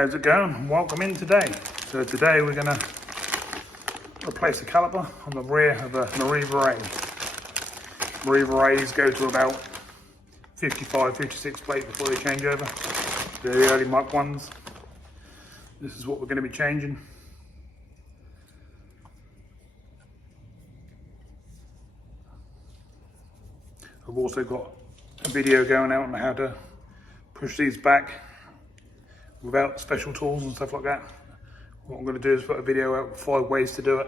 How's it going? Welcome in today. So today we're going to replace the caliper on the rear of a Meriva A. Meriva A's go to about 55, 56 plate before they change over. They're the early Mark 1s. This is what we're going to be changing. I've also got a video going out on how to push these back without special tools and stuff like that. What I'm going to do is put a video out with 5 ways to do it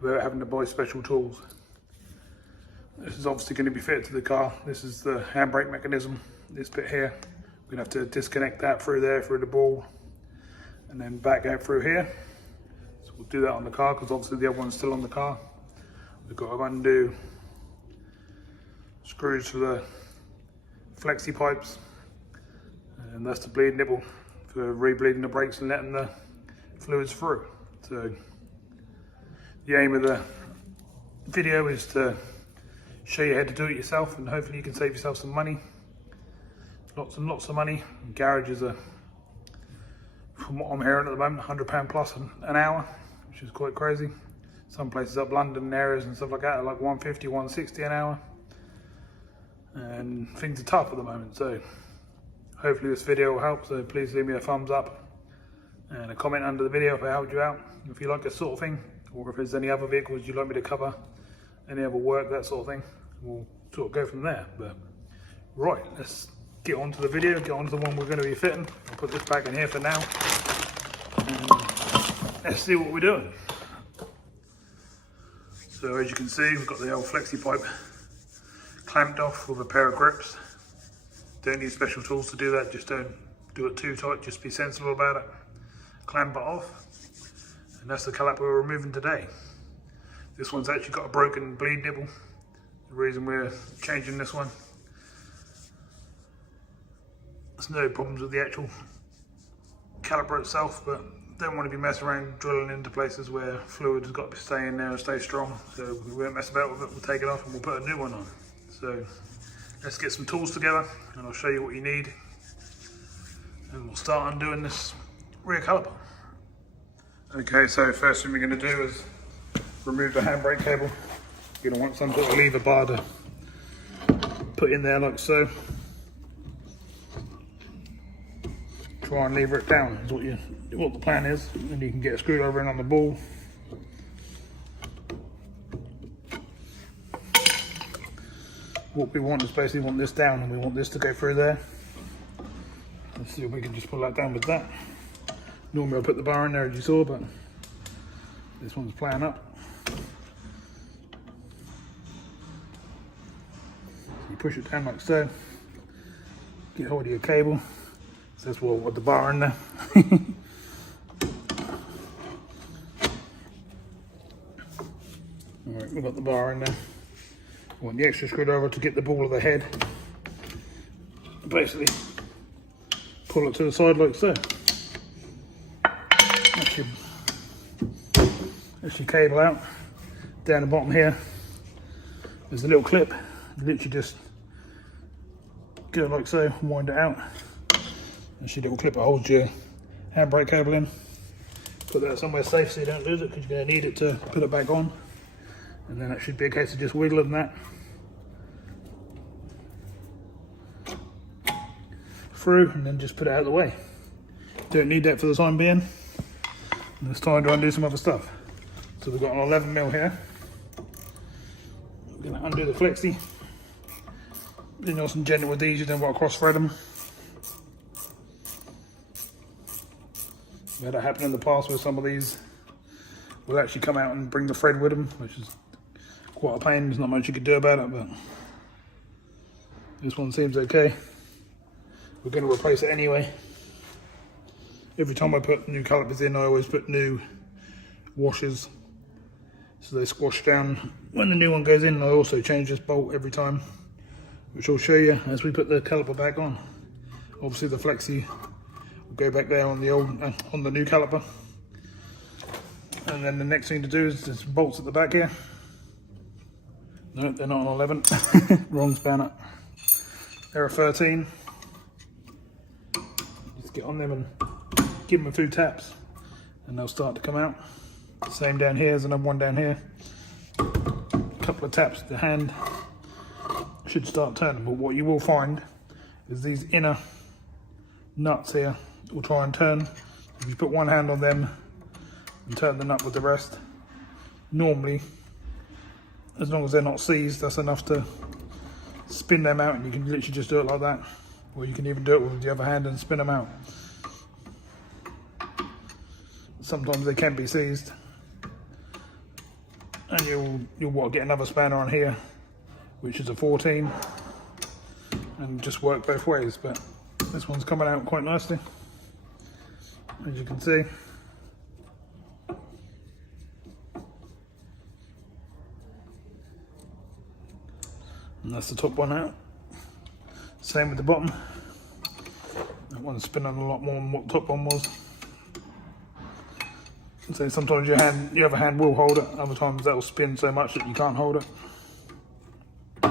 without having to buy special tools. This is obviously going to be fitted to the car. This is the handbrake mechanism, this bit here. We're going to have to disconnect that through there, through the ball, and then back out through here. So we'll do that on the car because obviously the other one's still on the car. We've got to undo screws for the flexi pipes, and that's the bleed nipple for re-bleeding the brakes and letting the fluids through. So the aim of the video is to show you how to do it yourself, and hopefully you can save yourself some money, lots and lots of money. Garages are, from what I'm hearing at the moment, £100 plus an hour, which is quite crazy. Some places up London areas and stuff like that are like 150, 160 an hour, and things are tough at the moment. So hopefully this video will help, so please leave me a thumbs up and a comment under the video if it helped you out. If you like this sort of thing, or if there's any other vehicles you'd like me to cover, any other work, that sort of thing, we'll sort of go from there. But right, let's get on to the video, get on to the one we're going to be fitting. I'll put this back in here for now, and let's see what we're doing. So as you can see, we've got the old flexi pipe clamped off with a pair of grips. Don't need special tools to do that, just don't do it too tight, just be sensible about it. Clamp it off, and that's the caliper we're removing today. This one's actually got a broken bleed nipple, the reason we're changing this one. There's no problems with the actual caliper itself, but don't want to be messing around drilling into places where fluid has got to stay in there and stay strong. So we won't mess about with it, we'll take it off and we'll put a new one on. So let's get some tools together and I'll show you what you need, and we'll start undoing this rear caliper. Okay, so first thing we're going to do is remove the handbrake cable. You're going to want some sort of lever bar to put in there like so. Try and lever it down is what the plan is, and you can get a screwdriver in on the ball. What we want is basically want this down, and we want this to go through there. Let's see if we can just pull that down with that. Normally I'll put the bar in there as you saw, but this one's playing up. You push it down like so, get hold of your cable, so that's what with the bar in there. Alright, we've got the bar in there. We want the extra screwdriver to get the ball of the head. Basically, pull it to the side like so. That's your cable out. Down the bottom here, there's a little clip. You literally just go like so, wind it out. That's your little clip that holds your handbrake cable in. Put that somewhere safe so you don't lose it, because you're going to need it to put it back on. And then it should be a case of just wiggling that through, and then just put it out of the way. Don't need that for the time being. And it's time to undo some other stuff. So we've got an 11mm here. We're going to undo the flexi. Being nice and gentle with these, you don't want to cross thread them. We had that happen in the past where some of these will actually come out and bring the thread with them, which is quite a pain. There's not much you could do about it, but this one seems okay. We're going to replace it anyway. Every time I put new calipers in, I always put new washers, so they squash down when the new one goes in. I also change this bolt every time, which I'll show you as we put the caliper back on. Obviously the flexi will go back there on the old on the new caliper, and then the next thing to do is there's bolts at the back here. No, they're not on 11. Wrong spanner. They're a 13. Just get on them and give them a few taps and they'll start to come out. Same down here, there's another one down here. A couple of taps with the hand should start turning, but what you will find is these inner nuts here will try and turn. If you put one hand on them and turn the nut with the rest, normally, as long as they're not seized, that's enough to spin them out, and you can literally just do it like that. Or you can even do it with the other hand and spin them out. Sometimes they can be seized. And you'll get another spanner on here, which is a 14, and just work both ways. But this one's coming out quite nicely, as you can see. And that's the top one out. Same with the bottom. That one's spinning a lot more than what the top one was. So sometimes your other hand will hold it, other times that will spin so much that you can't hold it. Yeah,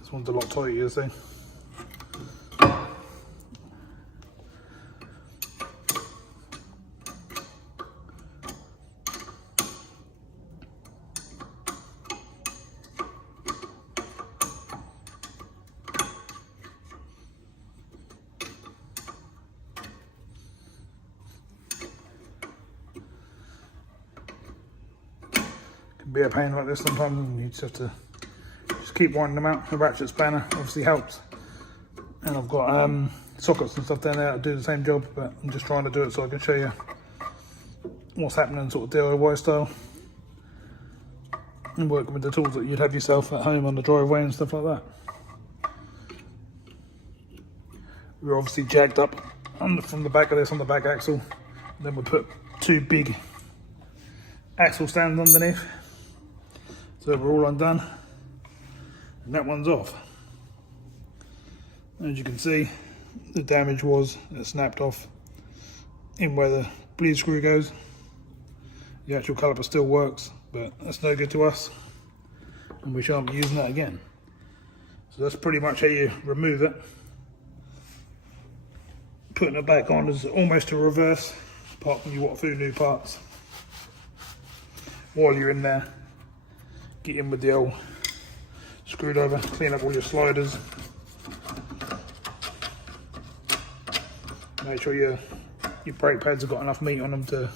this one's a lot tighter, you see. Be a pain like this sometimes, and you just have to keep winding them out. The ratchet spanner obviously helps, and I've got sockets and stuff down there that do the same job, but I'm just trying to do it so I can show you what's happening sort of DIY style, and working with the tools that you'd have yourself at home on the driveway and stuff like that. We're obviously jagged up from the back of this on the back axle, and then we put two big axle stands underneath. So we're all undone, and that one's off. As you can see, the damage was it snapped off in where the bleed screw goes. The actual caliper still works, but that's no good to us, and we shan't be using that again. So that's pretty much how you remove it. Putting it back on is almost a reverse, apart from you want a few new parts. While you're in there, get in with the old screwdriver, clean up all your sliders. Make sure your brake pads have got enough meat on them to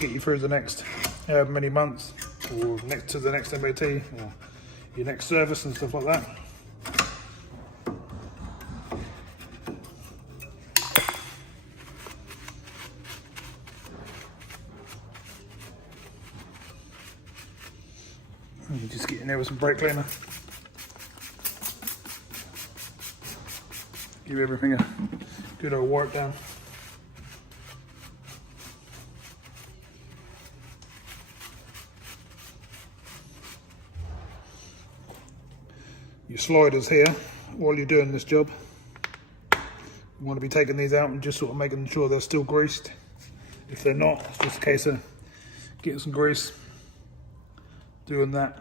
get you through the next many months, or next to the next MOT, or your next service and stuff like that. You just get in there with some brake cleaner. Give everything a good old wipe down. Your sliders here, while you're doing this job, you want to be taking these out and just sort of making sure they're still greased. If they're not, it's just a case of getting some grease, doing that,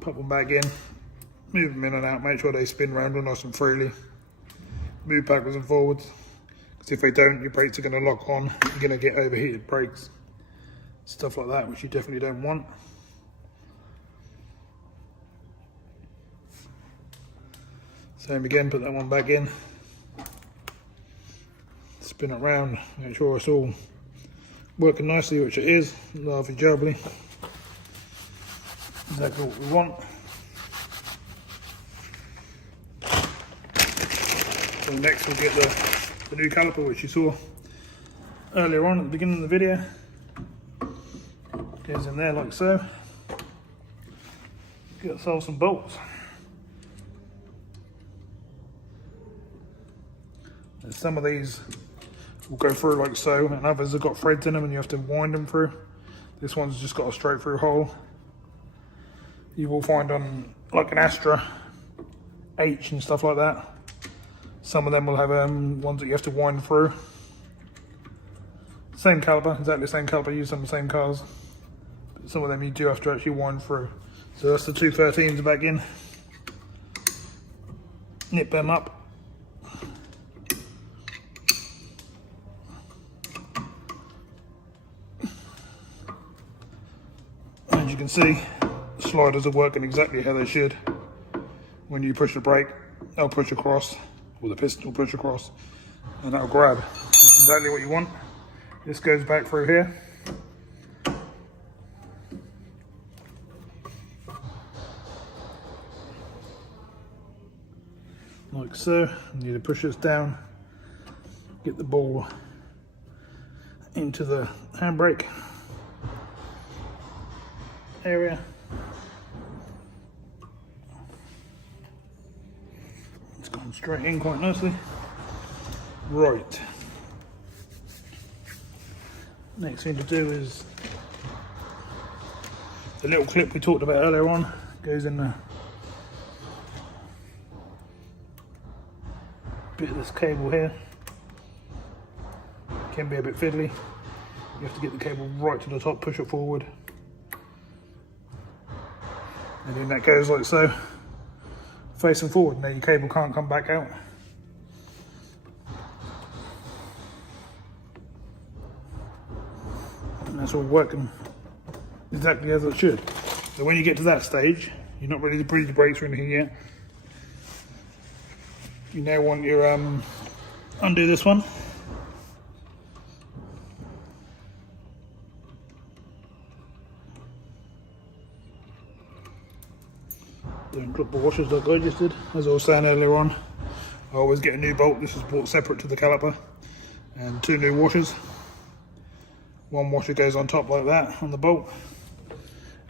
pop them back in, move them in and out, make sure they spin round nice and freely, move backwards and forwards, because if they don't, your brakes are going to lock on, you're going to get overheated brakes, stuff like that, which you definitely don't want. Same again, put that one back in, spin it round, make sure it's all working nicely, which it is, lovely jubbly. Exactly what we want. So next we'll get the new caliper, which you saw earlier on at the beginning of the video. Goes in there like so. Get ourselves some bolts. And some of these will go through like so, and others have got threads in them and you have to wind them through. This one's just got a straight through hole. You will find on like an Astra H and stuff like that, some of them will have ones that you have to wind through. Same caliper, exactly the same caliper used on the same cars, but some of them you do have to actually wind through. So that's the 213s back in. snip them up. As you can see, the sliders are working exactly how they should. When you push the brake, they'll push across, or the piston will push across, and that'll grab. Exactly what you want. This goes back through here. Like so. You need to push this down, get the ball into the handbrake area. It's gone straight in quite nicely. Right. Next thing to do is the little clip we talked about earlier on goes in the bit of this cable here. Can be a bit fiddly. You have to get the cable right to the top, push it forward, and then that goes like so, facing forward. Now your cable can't come back out. And that's all working exactly as it should. So when you get to that stage, you're not ready to breathe the brakes or anything yet. You now want your undo this one. Don't drop the washers like I just did. As I was saying earlier on, I always get a new bolt. This is bought separate to the caliper, and 2 new washers. One washer goes on top like that on the bolt,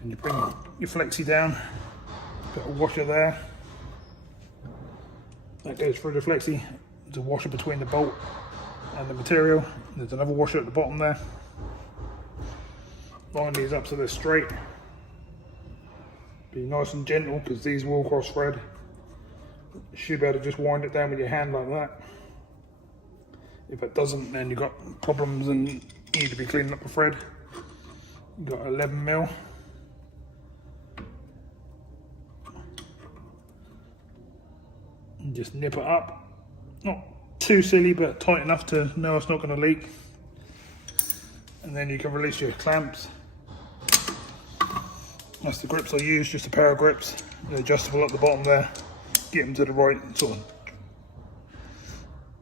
and you bring your flexi down, got a washer there. That goes through the flexi. There's a washer between the bolt and the material. There's another washer at the bottom there. Line these up so they're straight. Be nice and gentle because these will cross thread. You should be able to just wind it down with your hand like that. If it doesn't, then you've got problems and you need to be cleaning up the thread. You've got 11mm. And just nip it up. Not too silly, but tight enough to know it's not going to leak. And then you can release your clamps. That's the grips I use, just a pair of grips. They're adjustable at the bottom there. Get them to the right sort of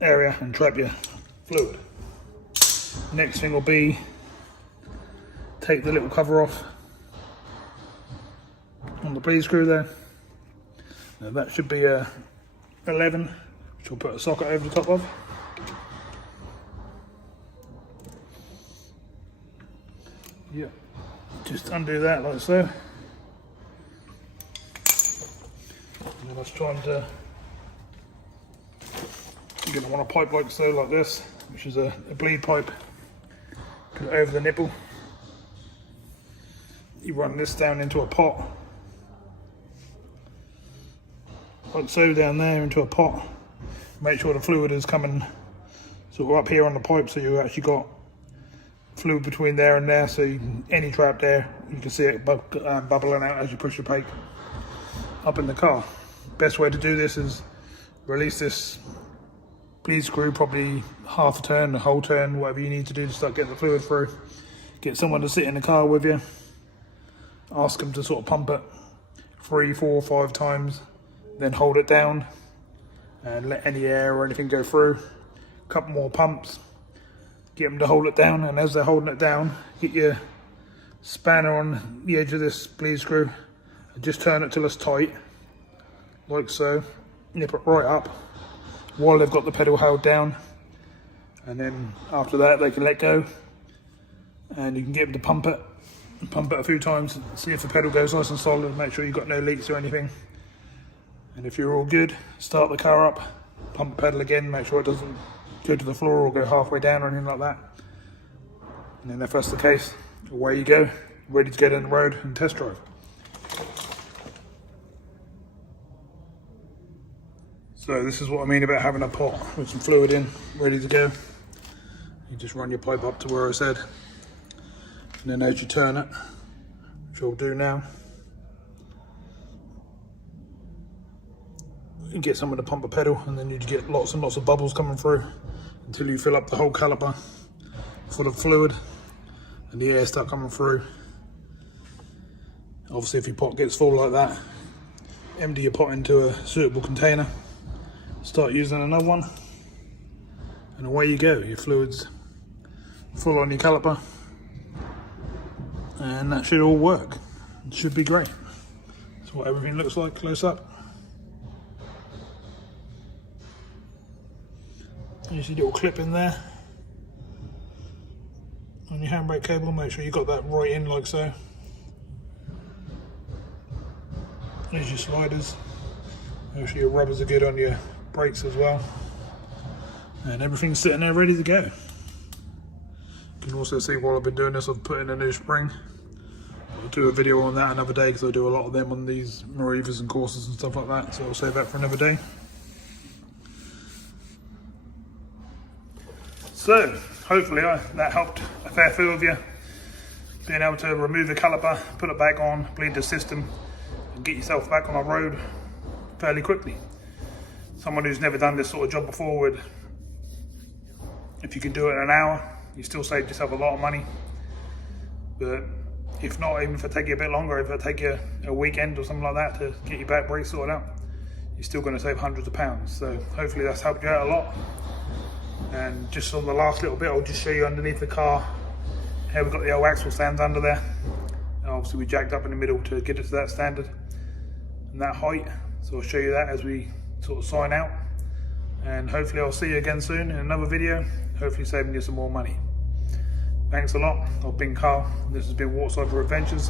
area and trap your fluid. Next thing will be take the little cover off on the bleed screw there. Now that should be a 11, which we'll put a socket over the top of. Yeah, just undo that like so. And then I was trying to, you're going to want a pipe like so, like this, which is a bleed pipe. Put it over the nipple. You run this down into a pot. Like so, down there into a pot. Make sure the fluid is coming sort of up here on the pipe, so you actually got fluid between there and there, so any trap there, you can see it bubbling out as you push the pipe up in the car. Best way to do this is release this bleed screw, probably half a turn, a whole turn, whatever you need to do to start getting the fluid through. Get someone to sit in the car with you. Ask them to sort of pump it 3, 4, 5 times. Then hold it down and let any air or anything go through. A couple more pumps, get them to hold it down, and as they're holding it down, get your spanner on the edge of this bleed screw and just turn it till it's tight, like so. Nip it right up while they've got the pedal held down, and then after that they can let go, and you can get them to pump it a few times, see if the pedal goes nice and solid, make sure you've got no leaks or anything. And if you're all good, start the car up, pump the pedal again, make sure it doesn't go to the floor or go halfway down or anything like that. And then if that's the case, away you go, ready to get on the road and test drive. So this is what I mean about having a pot with some fluid in, ready to go. You just run your pipe up to where I said, and then as you turn it, which I'll do now, you get some of the pumper pedal, and then you get lots and lots of bubbles coming through until you fill up the whole caliper full of fluid and the air start coming through. Obviously if your pot gets full like that, empty your pot into a suitable container, start using another one, and away you go. Your fluid's full on your caliper, and that should all work. It should be great. That's what everything looks like close up. There's your little clip in there on your handbrake cable. Make sure you got that right in like so. There's your sliders. Make sure your rubbers are good on your brakes as well. And everything's sitting there ready to go. You can also see while I've been doing this, I've put in a new spring. I'll do a video on that another day because I do a lot of them on these Merivas and courses and stuff like that. So I'll save that for another day. So hopefully that helped a fair few of you. Being able to remove the caliper, put it back on, bleed the system, and get yourself back on the road fairly quickly. Someone who's never done this sort of job before would, if you can do it in an hour, you still saved yourself a lot of money. But if not, even if it take you a bit longer, if it take you a weekend or something like that to get your back brakes sorted out, you're still going to save hundreds of pounds. So hopefully that's helped you out a lot. And just on the last little bit, I'll just show you underneath the car. Here we've got the old axle stands under there. And obviously we jacked up in the middle to get it to that standard and that height. So I'll show you that as we sort of sign out. And hopefully I'll see you again soon in another video, hopefully saving you some more money. Thanks a lot. I've been Carl, and this has been Waterside Adventures.